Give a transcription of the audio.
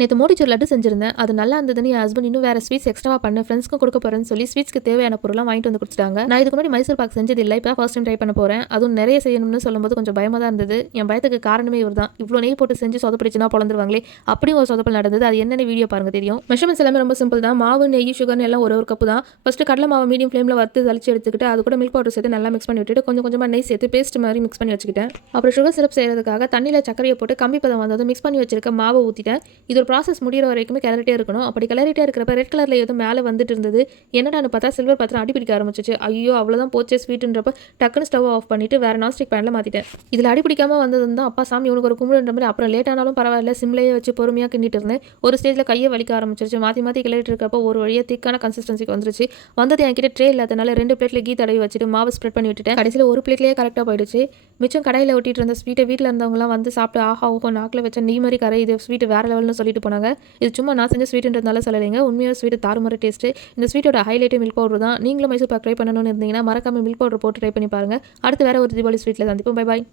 நேற்று மோட்டிச்சூர் லட்டு செஞ்சிருந்தேன். அது நல்லா இருந்ததுன்னு என் ஹஸ்பண்ட் இன்னும் வேற ஸ்வீட்ஸ் எக்ஸ்ட்ரா பண்ண ஃப்ரெண்ட்ஸ்க்கும் கொடுக்க போறேன்னு சொல்லி ஸ்வீட்ஸ்க்கு தேவையான பொருளாக வாங்கிட்டு வந்து கொடுத்துட்டாங்க. நான் இதுக்கு முன்னாடி மைசூர் பாக் செஞ்சது இல்லை, இப்போ ஃபர்ஸ்ட் டைம் ட்ரை பண்ண போறேன். அதுவும் நிறைய செய்யணும்னு சொல்லும்போது கொஞ்சம் பயமா தான் இருந்தது. என் பயத்துக்கு காரணமே இவர் தான். இவ்வளோ நெய் போட்டு செஞ்சு சொதப்பிடுச்சுன்னா பொழந்துருவாங்களே, அப்படியும் ஒரு சொதப்பல் நடந்தது. அது என்னென்ன வீடியோ பாருங்க தெரியும். மெஷர்மெண்ட்ஸ் எல்லாமே ரொம்ப சிம்பிள் தான். மாவு, நெய், சுகர் எல்லாம் ஒரு கப்பு தான். ஃபர்ஸ்ட் கடலை மாவு மீடியம் ஃப்ளேமில் வறுத்து தளிச்சு எடுத்துக்கிட்டு அது கூட மில்க் பவுடர் சேர்த்து நல்லா மிக்ஸ் பண்ணி விட்டுட்டு கொஞ்சம் கொஞ்சமாக நெய் சேர்த்து பேஸ்ட் மாதிரி மிக்ஸ் பண்ணி வச்சுக்கிட்டேன். அப்புறம் சுகர் சிரப் செய்யறதுக்காக தண்ணியில் சக்கரையை போட்டு கம்பி பதம் வந்ததும் மிக்ஸ் பண்ணி வச்சிருக்க மாவை ஊற்றிட்டேன். இது ஒரு ப்ராசஸ் முடிகிற வரைக்குமே கிளறிட்டே இருக்கணும். அப்படி கிளறிட்டே இருக்கிறப்ப ரெட் கலரில் ஏதோ மேலே வந்துட்டு இருந்தது. என்னடான்னு பார்த்தா சில்வர் பாத்திரம் அடி பிடிக்க ஆரம்பிச்சிச்சு. ஐயோ அவ்வளோதான் போச்சே ஸ்வீட்டுன்றப்ப டக்குன்னு ஸ்டவ் ஆஃப் பண்ணிட்டு வேற நான்ஸ்டிக் பேனில் மாற்றிட்டேன். இதில் அடி பிடிக்காம வந்ததுன்னு தான் அப்பா சாமி உனக்கு ஒரு கும்பிடுன்ற மாதிரி. அப்புறம் லேட் ஆனாலும் பரவாயில்ல, சிம்லேயே வச்சு பொறுமையாக கிண்டிட்டு இருந்தேன். ஒரு ஸ்டேஜில் கையை வலிக்க ஆரம்பிச்சிருச்சு. மாற்றி மாற்றி கிளறிட்டு இருக்கப்போ ஒரு வழியாக திக்கான கன்சிஸ்டன்சிக்கு வந்துருச்சு. வந்தது என்கிட்ட ட்ரே இல்லாதனால 2 பிளேட்ல கீ தடவி வச்சுட்டு மாவு ஸ்ப்ரெட் பண்ணி விட்டுட்டேன். கடைசியில் ஒரு பிளேட்லேயே கரெக்டாக போயிடுச்சு. மிச்சம் கடையில் ஒட்டிட்டு இருந்த ஸ்வீட்டை வீட்டில் இருந்தவங்களாம் வந்து சாப்பிட்டு ஆஹா ஓஹோ நாக்கில் வச்ச நெய் மாதிரி கரை, இது ஸ்வீட் வேற லெவல்னு சொல்லிட்டு போனாங்க. இது சும்மா நான் செஞ்ச ஸ்வீட்ன்றதுனால சொல்லலைங்க, உண்மையாக ஸ்வீட் தாறுமாறு டேஸ்ட். இந்த ஸ்வீட்டோட ஹைலைட்டே மில்க் பவுடர் தான். நீங்களும் மைசூர் பாக் ட்ரை பண்ணணும்னு இருந்தீங்கன்னா மறக்காம மில்க் பவுடர் போட்டு ட்ரை பண்ணி பாருங்க. அடுத்து வேற ஒரு தீபாவளி ஸ்வீட்ல சந்திப்போம். Bye bye.